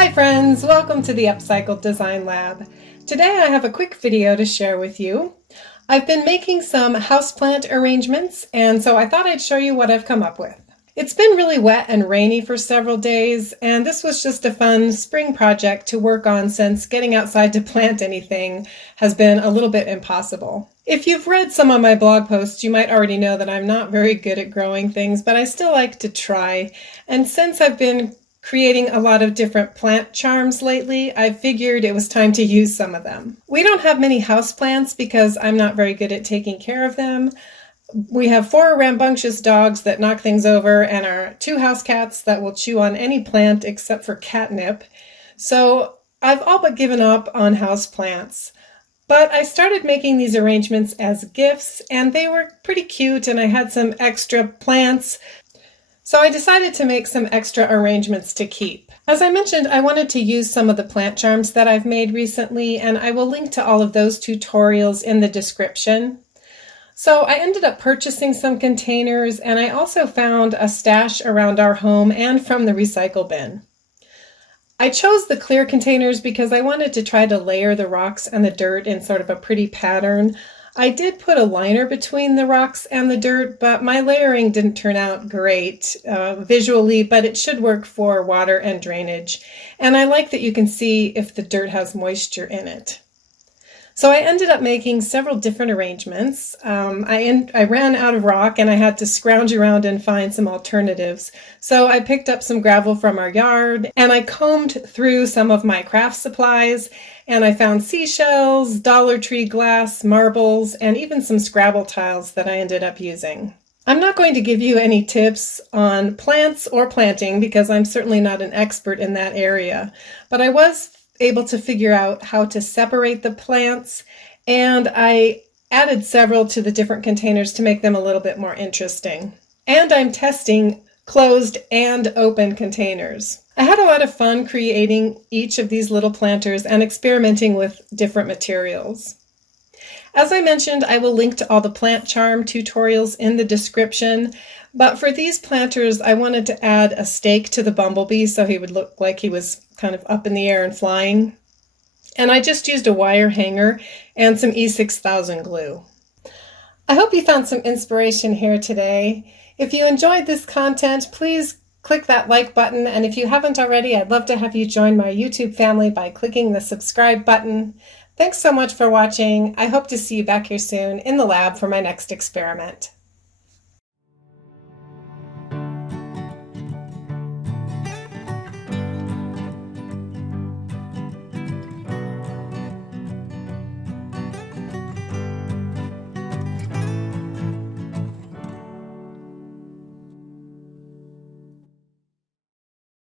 Hi friends, welcome to the Upcycle Design Lab. Today I have a quick video to share with you. I've been making some houseplant arrangements, and so I thought I'd show you what I've come up with. It's been really wet and rainy for several days, and this was just a fun spring project to work on since getting outside to plant anything has been a little bit impossible. If you've read some of my blog posts, you might already know that I'm not very good at growing things, but I still like to try. And since I've been creating a lot of different plant charms lately, I figured it was time to use some of them. We don't have many houseplants because I'm not very good at taking care of them. We have 4 rambunctious dogs that knock things over and our 2 house cats that will chew on any plant except for catnip. So I've all but given up on houseplants. But I started making these arrangements as gifts, and they were pretty cute, and I had some extra plants. So I decided to make some extra arrangements to keep. As I mentioned, I wanted to use some of the plant charms that I've made recently, and I will link to all of those tutorials in the description. So I ended up purchasing some containers, and I also found a stash around our home and from the recycle bin. I chose the clear containers because I wanted to try to layer the rocks and the dirt in sort of a pretty pattern. I did put a liner between the rocks and the dirt, but my layering didn't turn out great visually, but it should work for water and drainage. And I like that you can see if the dirt has moisture in it. So I ended up making several different arrangements. I ran out of rock and I had to scrounge around and find some alternatives. So I picked up some gravel from our yard and I combed through some of my craft supplies, and I found seashells, Dollar Tree glass, marbles, and even some Scrabble tiles that I ended up using. I'm not going to give you any tips on plants or planting because I'm certainly not an expert in that area, but I was able to figure out how to separate the plants, and I added several to the different containers to make them a little bit more interesting. And I'm testing closed and open containers. I had a lot of fun creating each of these little planters and experimenting with different materials. As I mentioned, I will link to all the plant charm tutorials in the description, but for these planters I wanted to add a stake to the bumblebee so he would look like he was kind of up in the air and flying. And I just used a wire hanger and some E6000 glue. I hope you found some inspiration here today. If you enjoyed this content, please click that like button, and if you haven't already, I'd love to have you join my YouTube family by clicking the subscribe button. Thanks so much for watching. I hope to see you back here soon in the lab for my next experiment.